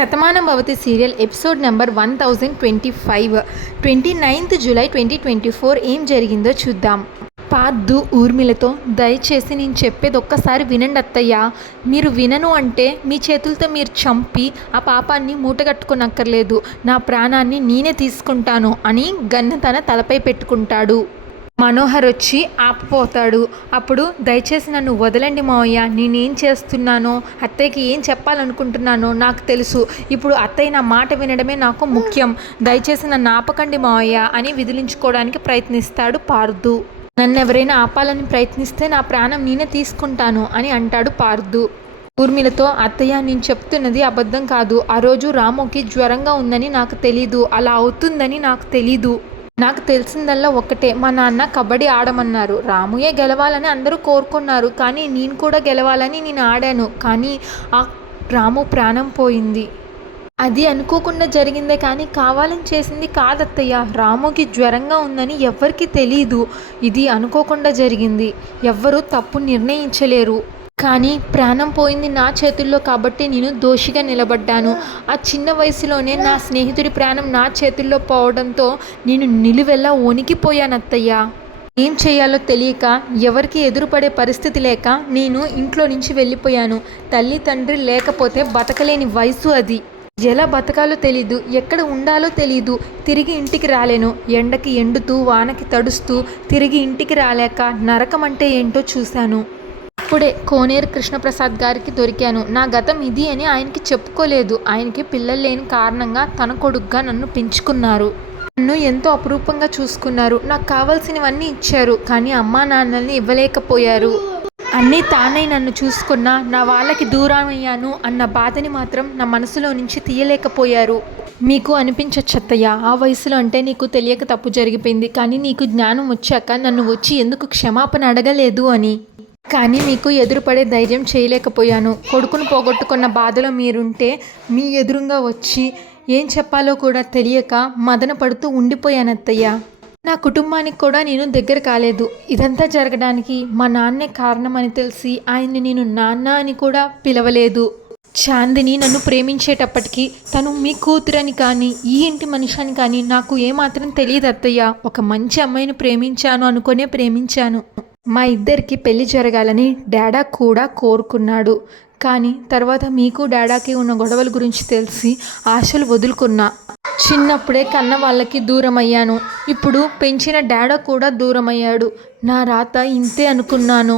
Shatamanam Bhavati serial episode number 1025 29th July 2024 ఏం జరిగిందో చూద్దాం. పార్దు ఊర్మిళతో, దయచేసి నేను చెప్పేది ఒక్కసారి వినండి అత్తయ్య. మీరు వినను అంటే మీ చేతులతో మీరు చంపి ఆ పాపాన్ని మూటగట్టుకోనక్కర్లేదు. నా ప్రాణాన్ని నేనే తీసుకుంటాను అని గన్ను తన తలపై పెట్టుకుంటాడు. మనోహర్ వచ్చి ఆపిపోతాడు. అప్పుడు దయచేసి నన్ను వదలండి మావయ్య, నేనేం చేస్తున్నానో అత్తయ్యకి ఏం చెప్పాలనుకుంటున్నానో నాకు తెలుసు. ఇప్పుడు అత్తయ్య నా మాట వినడమే నాకు ముఖ్యం. దయచేసి నన్ను ఆపకండి మావయ్య అని విదిలించుకోవడానికి ప్రయత్నిస్తాడు పార్దు. నన్ను ఎవరైనా ఆపాలని ప్రయత్నిస్తే నా ప్రాణం నేనే తీసుకుంటాను అని అంటాడు పార్దు. ఊర్మిళతో, అత్తయ్య నేను చెప్తున్నది అబద్ధం కాదు. ఆ రోజు రాముకి జ్వరంగా ఉందని నాకు తెలీదు, అలా అవుతుందని నాకు తెలీదు. నాకు తెలిసిందల్లా ఒక్కటే, మా నాన్న కబడ్డీ ఆడమన్నారు. రాముయే గెలవాలని అందరూ కోరుకున్నారు, కానీ నేను కూడా గెలవాలని నేను ఆడాను. కానీ ఆ రాము ప్రాణం పోయింది. అది అనుకోకుండా జరిగిందే కానీ కావాలని చేసింది కాదత్తయ్య. రాముకి జ్వరంగా ఉందని ఎవ్వరికీ తెలీదు. ఇది అనుకోకుండా జరిగింది. ఎవ్వరూ తప్పు నిర్ణయించలేరు. కానీ ప్రాణం పోయింది నా చేతుల్లో కాబట్టి నేను దోషిగా నిలబడ్డాను. ఆ చిన్న వయసులోనే నా స్నేహితుడి ప్రాణం నా చేతుల్లో పోవడంతో నేను నిలువెల్లా వణికిపోయాను అత్తయ్య. ఏం చేయాలో తెలియక, ఎవరికి ఎదురుపడే పరిస్థితి లేక నేను ఇంట్లో నుంచి వెళ్ళిపోయాను. తల్లి తండ్రి లేకపోతే బతకలేని వయసు అది. ఎలా బతకాలో తెలీదు, ఎక్కడ ఉండాలో తెలీదు. తిరిగి ఇంటికి రాలేను. ఎండకి ఎండుతూ వానకి తడుస్తూ తిరిగి ఇంటికి రాలేక నరకం అంటే ఏంటో చూశాను. ఇప్పుడే కోనేరు కృష్ణప్రసాద్ గారికి దొరికాను. నా గతం ఇది అని ఆయనకి చెప్పుకోలేదు. ఆయనకి పిల్లలు లేని కారణంగా తన కొడుకుగా నన్ను పెంచుకున్నారు. నన్ను ఎంతో అపురూపంగా చూసుకున్నారు. నాకు కావాల్సినవన్నీ ఇచ్చారు, కానీ అమ్మా నాన్నల్ని ఇవ్వలేకపోయారు. అన్నీ తానై నన్ను చూసుకున్నా నా వాళ్ళకి దూరమయ్యాను అన్న బాధని మాత్రం నా మనసులో నుంచి తీయలేకపోయారు. మీకు అనిపించచ్చు అత్తయ్య, ఆ వయసులో అంటే నీకు తెలియక తప్పు జరిగిపోయింది, కానీ నీకు జ్ఞానం వచ్చాక నన్ను వచ్చి ఎందుకు క్షమాపణ అడగలేదు అని. కానీ మీకు ఎదురుపడే ధైర్యం చేయలేకపోయాను. కొడుకును పోగొట్టుకున్న బాధలో మీరుంటే మీ ఎదురుగా వచ్చి ఏం చెప్పాలో కూడా తెలియక మదన పడుతూ ఉండిపోయాను అత్తయ్య. నా కుటుంబానికి కూడా నేను దగ్గర కాలేదు. ఇదంతా జరగడానికి మా నాన్నే కారణం అని తెలిసి ఆయన్ని నేను నాన్న అని కూడా పిలవలేదు. చాందిని నన్ను ప్రేమించేటప్పటికీ తను మీ కూతురని కానీ ఈ ఇంటి మనిషి అని కానీ నాకు ఏమాత్రం తెలియదు అత్తయ్య. ఒక మంచి అమ్మాయిని ప్రేమించాను అనుకునే ప్రేమించాను. మా ఇద్దరికి పెళ్లి జరగాలని డాడా కూడా కోరుకున్నాడు. కానీ తర్వాత మీకు డాడాకి ఉన్న గొడవల గురించి తెలిసి ఆశలు వదులుకున్నా. చిన్నప్పుడే కన్న వాళ్ళకి దూరం అయ్యాను. ఇప్పుడు పెంచిన డాడా కూడా దూరం అయ్యాడు. నా రాత ఇంతే అనుకున్నాను.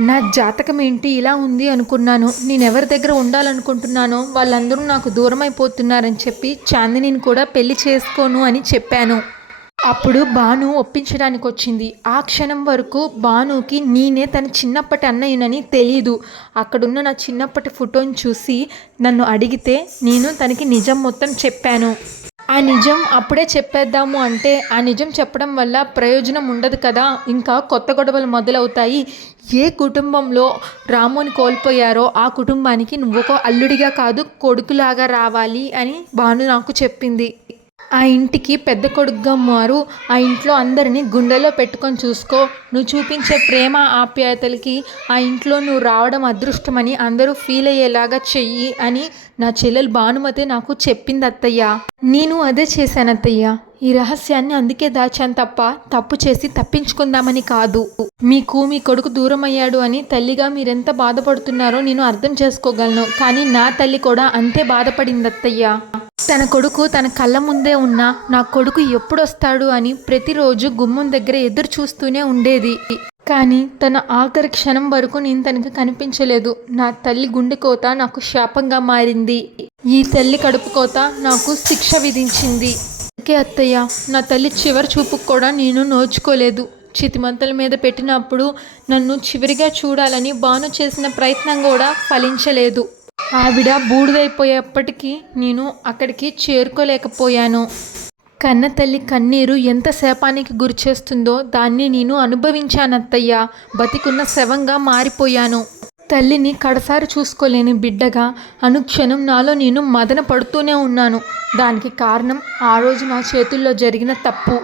నా జాతకం ఏంటి ఇలా ఉంది అనుకున్నాను. నేనెవరి దగ్గర ఉండాలనుకుంటున్నానో వాళ్ళందరూ నాకు దూరం అయిపోతున్నారని చెప్పి చాందినిని కూడా పెళ్లి చేసుకోను అని చెప్పాను. అప్పుడు భాను ఒప్పించడానికి వచ్చింది. ఆ క్షణం వరకు భానుకి నేనే తన చిన్నప్పటి అన్నయ్యనని తెలీదు. అక్కడున్న నా చిన్నప్పటి ఫోటోని చూసి నన్ను అడిగితే నేను తనకి నిజం మొత్తం చెప్పాను. ఆ నిజం అప్పుడే చెప్పేద్దాము అంటే ఆ నిజం చెప్పడం వల్ల ప్రయోజనం ఉండదు కదా, ఇంకా కొత్త గొడవలు మొదలవుతాయి. ఏ కుటుంబంలో రాముని కోల్పోయారో ఆ కుటుంబానికి నువ్వు ఒక అల్లుడిగా కాదు కొడుకులాగా రావాలి అని భాను నాకు చెప్పింది. ఆ ఇంటికి పెద్ద కొడుకుగా మారు. ఆ ఇంట్లో అందరినీ గుండెలో పెట్టుకొని చూసుకో. నువ్వు చూపించే ప్రేమ ఆప్యాయతలకి ఆ ఇంట్లో నువ్వు రావడం అదృష్టమని అందరూ ఫీల్ అయ్యేలాగా చెయ్యి అని నా చెల్లెలు భానుమతి నాకు చెప్పింది అత్తయ్య. నేను అదే చేశాను అత్తయ్య. ఈ రహస్యాన్ని అందుకే దాచాను తప్ప తప్పు చేసి తప్పించుకుందామని కాదు. మీకు మీ కొడుకు దూరం అయ్యాడు అని తల్లిగా మీరెంత బాధపడుతున్నారో నేను అర్థం చేసుకోగలను. కానీ నా తల్లి కూడా అంతే బాధపడింది అత్తయ్య. తన కొడుకు తన కళ్ళ ముందే ఉన్నా నా కొడుకు ఎప్పుడొస్తాడు అని ప్రతిరోజు గుమ్మం దగ్గర ఎదురు చూస్తూనే ఉండేది. కానీ తన ఆఖరి క్షణం వరకు నేను తనకు కనిపించలేదు. నా తల్లి గుండె కోత నాకు శాపంగా మారింది. ఈ తల్లి కడుపు కోత నాకు శిక్ష విధించింది. అందుకే అత్తయ్య, నా తల్లి చివరి చూపుకు కూడా నేను నోచుకోలేదు. చితిమంతల మీద పెట్టినప్పుడు నన్ను చివరిగా చూడాలని భాను చేసిన ప్రయత్నం కూడా ఫలించలేదు. ఆవిడ బూడిదైపోయేప్పటికీ నేను అక్కడికి చేరుకోలేకపోయాను. కన్న తల్లి కన్నీరు ఎంత శాపానికి గురి చేస్తుందో దాన్ని నేను అనుభవించాను అత్తయ్య. బతికున్న శవంగా మారిపోయాను. తల్లిని కడసారి చూసుకోలేని బిడ్డగా అనుక్షణం నాలో నేను మదన పడుతూనే ఉన్నాను. దానికి కారణం ఆ రోజు నా చేతుల్లో జరిగిన తప్పు.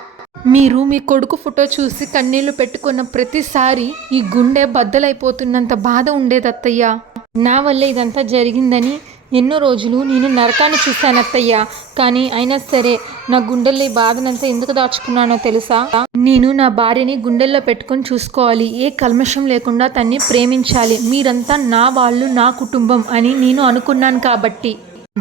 మీరు మీ కొడుకు ఫోటో చూసి కన్నీళ్లు పెట్టుకున్న ప్రతిసారి ఈ గుండె బద్దలైపోతున్నంత బాధ ఉండేది అత్తయ్య. నా వల్ల ఇదంతా జరిగిందని ఎన్నో రోజులు నేను నరకాన్ని చూశాను అత్తయ్య. కానీ అయినా సరే నా గుండెల్లో ఈ బాధనంతా ఎందుకు దాచుకున్నానో తెలుసా? నేను నా భార్యని గుండెల్లో పెట్టుకొని చూసుకోవాలి, ఏ కల్మషం లేకుండా తన్ని ప్రేమించాలి, మీరంతా నా వాళ్ళు, నా కుటుంబం అని నేను అనుకున్నాను. కాబట్టి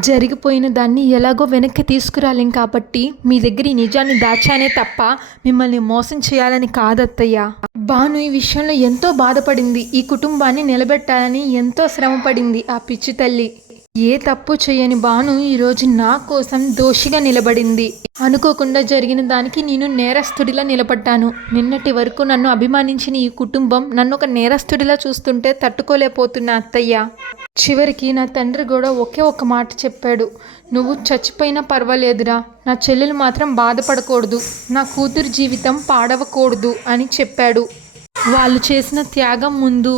జరిగిపోయిన దాన్ని ఎలాగో వెనక్కి తీసుకురాలేం. కాబట్టి మీ దగ్గర ఈ నిజాన్ని దాచానే తప్ప మిమ్మల్ని మోసం చేయాలని కాదత్తయ్య. భాను ఈ విషయంలో ఎంతో బాధపడింది. ఈ కుటుంబాన్ని నిలబెట్టాలని ఎంతో శ్రమపడింది. ఆ పిచ్చి తల్లి ఏ తప్పు చేయని భాను ఈరోజు నా కోసం దోషిగా నిలబడింది. అనుకోకుండా జరిగిన దానికి నేను నేరస్తుడిలా నిలబడ్డాను. నిన్నటి వరకు నన్ను అభిమానించిన ఈ కుటుంబం నన్ను ఒక నేరస్తుడిలా చూస్తుంటే తట్టుకోలేకపోతున్నా అత్తయ్య. చివరికి నా తండ్రి కూడా ఒకే ఒక మాట చెప్పాడు, నువ్వు చచ్చిపోయినా పర్వాలేదురా, నా చెల్లెలు మాత్రం బాధపడకూడదు, నా కూతురు జీవితం పాడవకూడదు అని చెప్పాడు. వాళ్ళు చేసిన త్యాగం ముందు,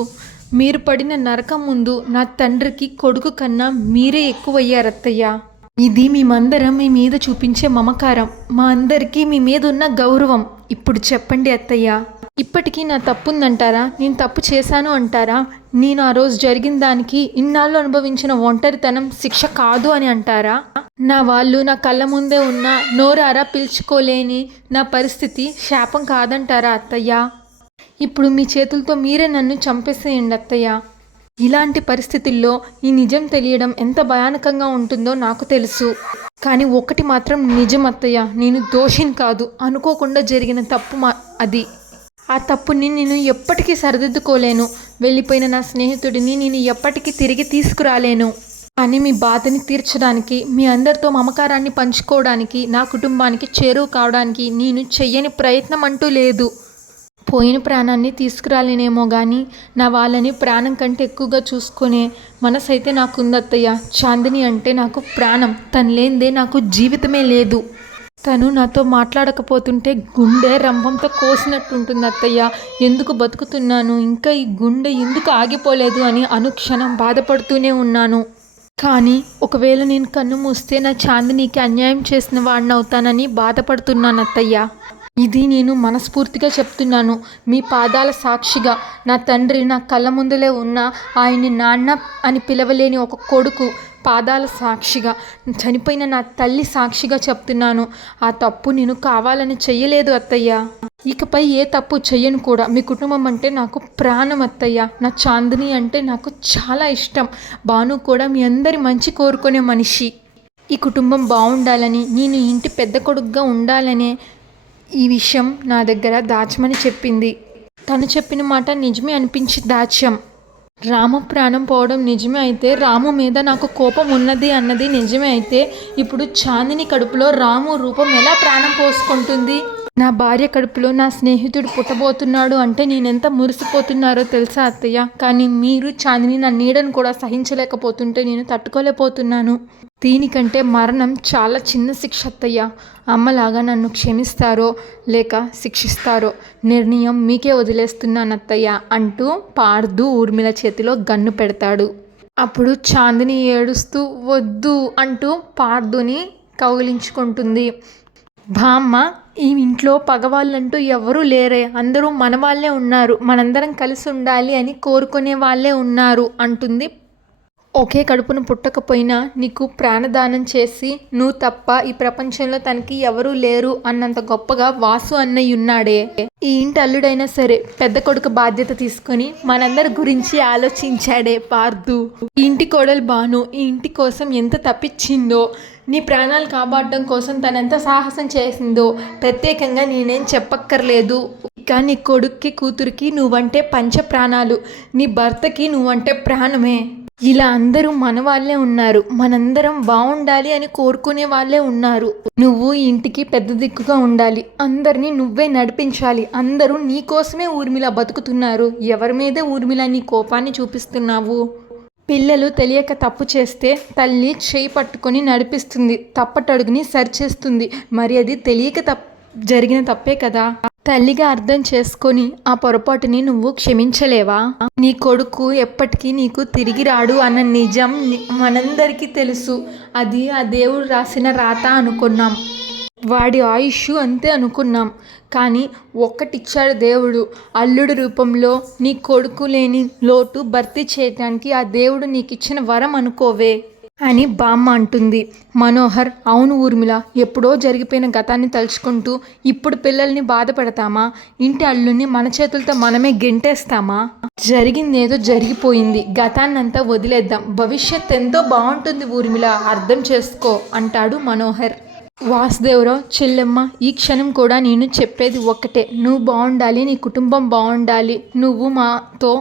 మీరు పడిన నరకం ముందు నా తండ్రికి కొడుకు కన్నా మీరే ఎక్కువయ్యారత్తయ్య. ఇది మేమందరం మీ మీద చూపించే మమకారం, మా అందరికీ మీ మీద ఉన్న గౌరవం. ఇప్పుడు చెప్పండి అత్తయ్య, ఇప్పటికీ నా తప్పుందంటారా? నేను తప్పు చేశాను అంటారా? నేను ఆ రోజు జరిగిన దానికి ఇన్నాళ్ళు అనుభవించిన ఒంటరితనం శిక్ష కాదు అని అంటారా? నా వాళ్ళు నా కళ్ళ ముందే ఉన్న నోరారా పిలుచుకోలేని నా పరిస్థితి శాపం కాదంటారా అత్తయ్య? ఇప్పుడు మీ చేతులతో మీరే నన్ను చంపేసేయండి అత్తయ్య. ఇలాంటి పరిస్థితుల్లో ఈ నిజం తెలియడం ఎంత భయానకంగా ఉంటుందో నాకు తెలుసు. కానీ ఒకటి మాత్రం నిజం అత్తయ్య, నేను దోషిని కాదు. అనుకోకుండా జరిగిన తప్పు అది. ఆ తప్పుని నేను ఎప్పటికీ సరిదిద్దుకోలేను. వెళ్ళిపోయిన నా స్నేహితుడిని నేను ఎప్పటికీ తిరిగి తీసుకురాలేను. కానీ మీ బాధని తీర్చడానికి, మీ అందరితో మమకారాన్ని పంచుకోవడానికి, నా కుటుంబానికి చేరువ కావడానికి నేను చెయ్యని ప్రయత్నం అంటూ లేదు. పోయిన ప్రాణాన్ని తీసుకురాలేనేమో కానీ నా వాళ్ళని ప్రాణం కంటే ఎక్కువగా చూసుకునే మనసైతే నాకు ఉందత్తయ్య. చాందిని అంటే నాకు ప్రాణం. తను లేనిదే నాకు జీవితమే లేదు. తను నాతో మాట్లాడకపోతుంటే గుండె రంభంతో కోసినట్టుంటుంది అత్తయ్య. ఎందుకు బతుకుతున్నాను, ఇంకా ఈ గుండె ఎందుకు ఆగిపోలేదు అని అనుక్షణం బాధపడుతూనే ఉన్నాను. కానీ ఒకవేళ నేను కన్ను మూస్తే నా చాందినికి అన్యాయం చేసిన వాడిని అవుతానని బాధపడుతున్నాను అత్తయ్య. ఇది నేను మనస్ఫూర్తిగా చెప్తున్నాను. మీ పాదాల సాక్షిగా, నా తండ్రి నా కళ్ళ ముందులే ఉన్న ఆయన్ని నాన్న అని పిలవలేని ఒక కొడుకు పాదాల సాక్షిగా, చనిపోయిన నా తల్లి సాక్షిగా చెప్తున్నాను. ఆ తప్పు నేను కావాలని చెయ్యలేదు అత్తయ్య. ఇకపై ఏ తప్పు చెయ్యను కూడా. మీ కుటుంబం అంటే నాకు ప్రాణం అత్తయ్య. నా చాందిని అంటే నాకు చాలా ఇష్టం. భాను కూడా మీ అందరి మంచి కోరుకునే మనిషి. ఈ కుటుంబం బాగుండాలని, నేను ఇంటి పెద్ద కొడుకుగా ఉండాలనే ఈ విషయం నా దగ్గర దాచమని చెప్పింది. తను చెప్పిన మాట నిజమే అనిపించి దాచాం. రాము ప్రాణం పోవడం నిజమే అయితే, రాము మీద నాకు కోపం ఉన్నది అన్నది నిజమే అయితే, ఇప్పుడు చాందిని కడుపులో రాము రూపం ఎలా ప్రాణం పోసుకుంటుంది? నా భార్య కడుపులో నా స్నేహితుడు పుట్టబోతున్నాడు అంటే నేనెంత మురిసిపోతున్నారో తెలుసా అత్తయ్య. కానీ మీరు చాందిని నా నీడను కూడా సహించలేకపోతుంటే నేను తట్టుకోలేకపోతున్నాను. దీనికంటే మరణం చాలా చిన్న శిక్ష అత్తయ్య. అమ్మలాగా నన్ను క్షమిస్తారో లేక శిక్షిస్తారో నిర్ణయం మీకే వదిలేస్తున్నాను అత్తయ్య అంటూ పార్దు ఊర్మిళ చేతిలో గన్ను పెడతాడు. అప్పుడు చాందిని ఏడుస్తూ వద్దు అంటూ పార్దుని కౌగిలించుకుంటుంది. బామ్మ, ఈ ఇంట్లో పగవాళ్ళంటూ ఎవరూ లేరే, అందరూ మన వాళ్ళే ఉన్నారు, మనందరం కలిసి ఉండాలి అని కోరుకునే వాళ్ళే ఉన్నారు అంటుంది. ఒకే కడుపున పుట్టకపోయినా నీకు ప్రాణదానం చేసి నువ్వు తప్ప ఈ ప్రపంచంలో తనకి ఎవరూ లేరు అన్నంత గొప్పగా వాసు అన్నయ్య ఉన్నాడే. ఈ ఇంటి అల్లుడైనా సరే పెద్ద కొడుకు బాధ్యత తీసుకొని మనందరి గురించి ఆలోచించాడే పార్దు. ఈ ఇంటి కోడలు భాను ఈ ఇంటి కోసం ఎంత తప్పించిందో, నీ ప్రాణాలు కాపాడడం కోసం తనెంత సాహసం చేసిందో ప్రత్యేకంగా నేనేం చెప్పక్కర్లేదు. ఇక నీ కొడుక్కి కూతురికి నువ్వంటే పంచ ప్రాణాలు, నీ భర్తకి నువ్వంటే ప్రాణమే. ఇలా అందరూ మన వాళ్ళే ఉన్నారు, మనందరం బాగుండాలి అని కోరుకునే వాళ్ళే ఉన్నారు. నువ్వు ఇంటికి పెద్ద దిక్కుగా ఉండాలి, అందరినీ నువ్వే నడిపించాలి. అందరూ నీ కోసమే ఊర్మిళ బతుకుతున్నారు. ఎవరి మీదే ఊర్మిళ నీ కోపాన్ని చూపిస్తున్నావు? పిల్లలు తెలియక తప్పు చేస్తే తల్లి చేయి పట్టుకొని నడిపిస్తుంది, తప్పటడుగుని సరిచేస్తుంది. మరి అది తెలియక జరిగిన తప్పే కదా. తల్లిగా అర్థం చేసుకొని ఆ పొరపాటుని నువ్వు క్షమించలేవా? నీ కొడుకు ఎప్పటికీ నీకు తిరిగి రాడు అన్న నిజం మనందరికీ తెలుసు. అది ఆ దేవుడు రాసిన రాత అనుకున్నాం, వాడి ఆయుష్ అంతే అనుకున్నాం. కానీ ఒక్కటిచ్చాడు దేవుడు, అల్లుడి రూపంలో నీ కొడుకు లేని లోటు భర్తీ చేయడానికి ఆ దేవుడు నీకు ఇచ్చిన వరం అనుకోవే. అని బామ్మ అంటుంది. మనోహర్, అవును ఊర్మిళ, ఎప్పుడో జరిగిపోయిన గతాన్ని తలుచుకుంటూ ఇప్పుడు పిల్లల్ని బాధ పెడతామా? ఇంటి అల్లుని మన చేతులతో మనమే గెంటేస్తామా? జరిగిందేదో జరిగిపోయింది, గతాన్నంతా వదిలేద్దాం. భవిష్యత్ ఎంతో బాగుంటుంది ఊర్మిళ, అర్థం చేసుకో అంటాడు మనోహర్. వాసుదేవరావు, చెల్లెమ్మ, ఈ క్షణం కూడా నేను చెప్పేది ఒక్కటే, నువ్వు బాగుండాలి, నీ కుటుంబం బాగుండాలి, నువ్వు మాతో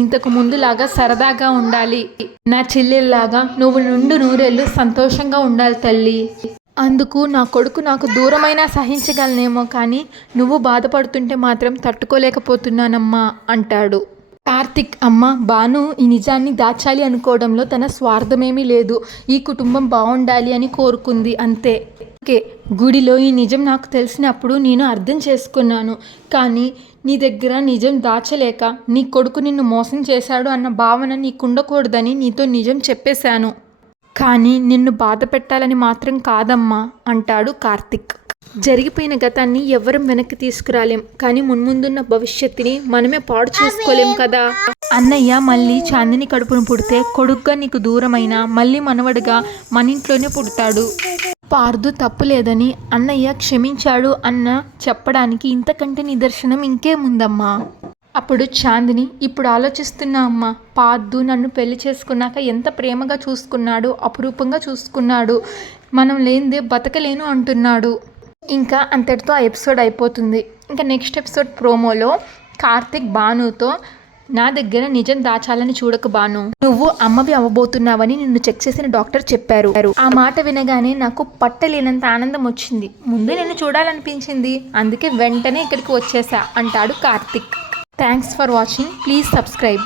ఇంతకు ముందులాగా సరదాగా ఉండాలి, నా చెల్లెల్లాగా నువ్వు నుండు నూరేళ్ళు సంతోషంగా ఉండాలి తల్లి. అందుకు నా కొడుకు నాకు దూరమైనా సహించగలనేమో, కానీ నువ్వు బాధపడుతుంటే మాత్రం తట్టుకోలేకపోతున్నానమ్మా అంటాడు. కార్తిక్, అమ్మ భాను ఈ నిజాన్ని దాచాలి అనుకోవడంలో తన స్వార్థమేమీ లేదు, ఈ కుటుంబం బాగుండాలి అని కోరుకుంది అంతే. ఓకే, గుడిలో ఈ నిజం నాకు తెలిసినప్పుడు నేను అర్థం చేసుకున్నాను, కానీ నీ దగ్గర నిజం దాచలేక నీ కొడుకు నిన్ను మోసం చేశాడు అన్న భావన నీకుండకూడదని నీతో నిజం చెప్పేశాను, కానీ నిన్ను బాధ పెట్టాలని మాత్రం కాదమ్మా అంటాడు కార్తిక్. జరిగిపోయిన గతాన్ని ఎవరం వెనక్కి తీసుకురాలేం, కానీ మున్ముందున్న భవిష్యత్తుని మనమే పాడు చేసుకోలేం కదా. అన్నయ్య మళ్ళీ చాందిని కడుపును పుడితే కొడుగ్గా నీకు దూరమైన మళ్ళీ మనవడుగా మన ఇంట్లోనే పుడతాడు. పార్దు తప్పు లేదని అన్నయ్య క్షమించాడు అన్న చెప్పడానికి ఇంతకంటే నిదర్శనం ఇంకేముందమ్మా. అప్పుడు చాందిని, ఇప్పుడు ఆలోచిస్తున్నా అమ్మా, పార్దు నన్ను పెళ్లి చేసుకున్నాక ఎంత ప్రేమగా చూసుకున్నాడు, అపురూపంగా చూసుకున్నాడు, మనం లేనిదే బతకలేను అంటున్నాడు. ఇంకా అంతటితో ఆ ఎపిసోడ్ అయిపోతుంది. ఇంకా నెక్స్ట్ ఎపిసోడ్ ప్రోమోలో కార్తిక్ భానుతో, నా దగ్గర నిజం దాచాలని చూడకు భాను, నువ్వు అమ్మవి అవ్వబోతున్నావని నిన్ను చెక్ చేసిన డాక్టర్ చెప్పారు. ఆ మాట వినగానే నాకు పట్టలేనంత ఆనందం వచ్చింది, ముందు నిన్ను చూడాలనిపించింది, అందుకే వెంటనే ఇక్కడికి వచ్చేసా అంటాడు Karthik. Thanks for watching, please subscribe.